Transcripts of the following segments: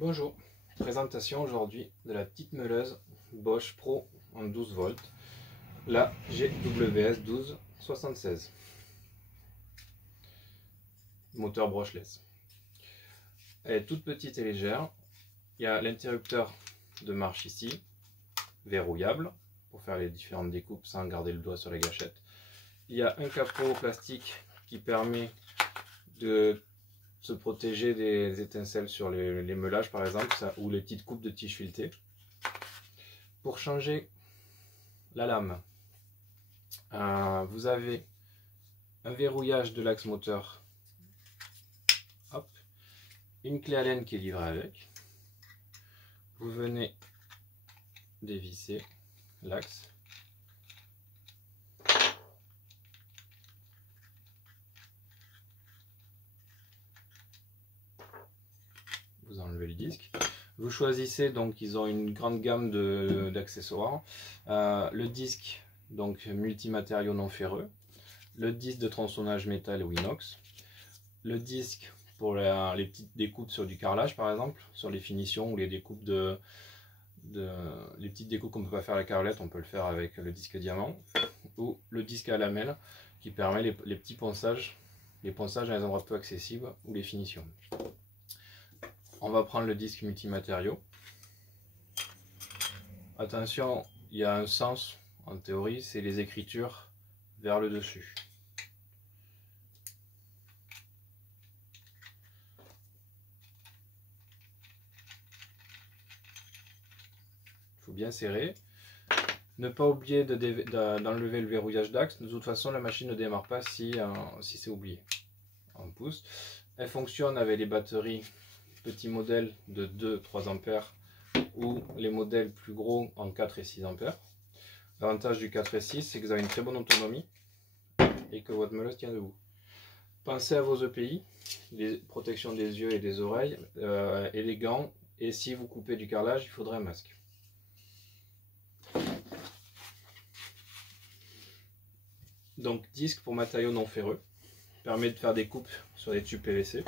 Bonjour, présentation aujourd'hui de la petite meuleuse Bosch Pro en 12 volts, la GWS 1276, moteur brushless. Elle est toute petite et légère. Il y a l'interrupteur de marche ici, verrouillable, pour faire les différentes découpes sans garder le doigt sur la gâchette. Il y a un capot plastique qui permet de se protéger des étincelles sur les meulages par exemple, ou les petites coupes de tige filetée. Pour changer la lame, vous avez un verrouillage de l'axe moteur, hop, une clé Allen qui est livrée avec. Vous venez dévisser l'axe. Vous enlevez le disque. Vous choisissez, donc ils ont une grande gamme d'accessoires. Le disque, donc multimatériaux non ferreux. Le disque de tronçonnage métal ou inox. Le disque pour les petites découpes sur du carrelage par exemple, sur les finitions ou les découpes les petites découpes qu'on ne peut pas faire à la carrelette, on peut le faire avec le disque diamant. Ou le disque à lamelles qui permet les petits ponçages, les ponçages dans les endroits peu accessibles ou les finitions. On va prendre le disque multimatériaux. Attention, il y a un sens en théorie, c'est les écritures vers le dessus. Il faut bien serrer. Ne pas oublier d'enlever le verrouillage d'axe. De toute façon, la machine ne démarre pas si c'est oublié. On pousse. Elle fonctionne avec les batteries petits modèles de 2-3 ampères ou les modèles plus gros en 4 et 6 ampères. L'avantage du 4 et 6, c'est que vous avez une très bonne autonomie et que votre meuleuse tient debout. Pensez à vos EPI, les protections des yeux et des oreilles, et les gants, et si vous coupez du carrelage, il faudrait un masque. Donc disque pour matériaux non ferreux, permet de faire des coupes sur des tubes PVC.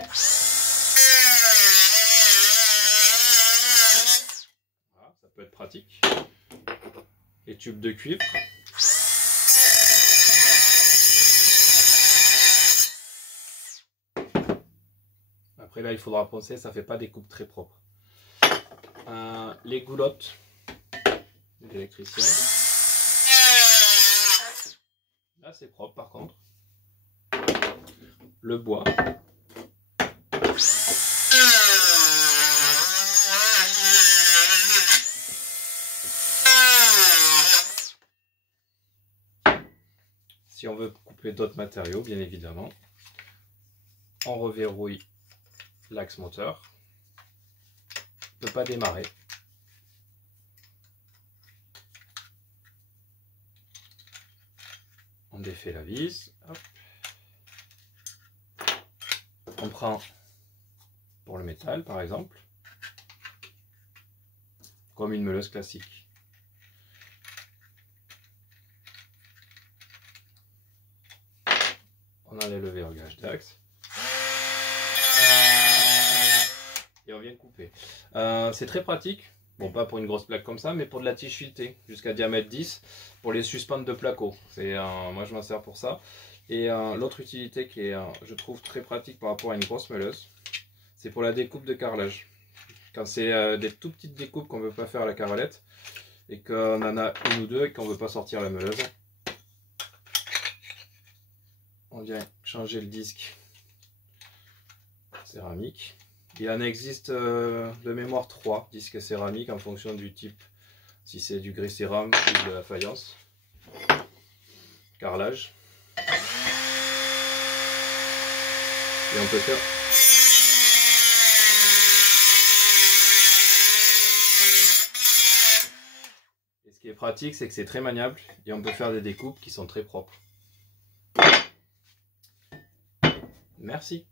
Voilà, ça peut être pratique. Les tubes de cuivre. Après là il faudra penser, ça fait pas des coupes très propres. Les goulottes d'électricien. Là c'est propre par contre. Le bois. Si on veut couper d'autres matériaux, bien évidemment, on reverrouille l'axe moteur. On ne peut pas démarrer. On défait la vis. Hop. On prend pour le métal par exemple, comme une meuleuse classique. On enlève le verrouillage d'axe et on vient de couper. C'est très pratique, bon pas pour une grosse plaque comme ça, mais pour de la tige filetée jusqu'à diamètre 10 pour les suspendre de placo. Moi je m'en sers pour ça. Et l'autre utilité qui est, je trouve, très pratique par rapport à une grosse meuleuse, c'est pour la découpe de carrelage. Quand c'est des tout petites découpes qu'on ne veut pas faire à la carrelette et qu'on en a une ou deux et qu'on ne veut pas sortir la meuleuse, on vient changer le disque céramique. Il en existe de mémoire 3 disques céramiques en fonction du type, si c'est du gris cérame ou de la faïence. Carrelage. Et on peut faire et ce qui est pratique, c'est que c'est très maniable et on peut faire des découpes qui sont très propres. Merci.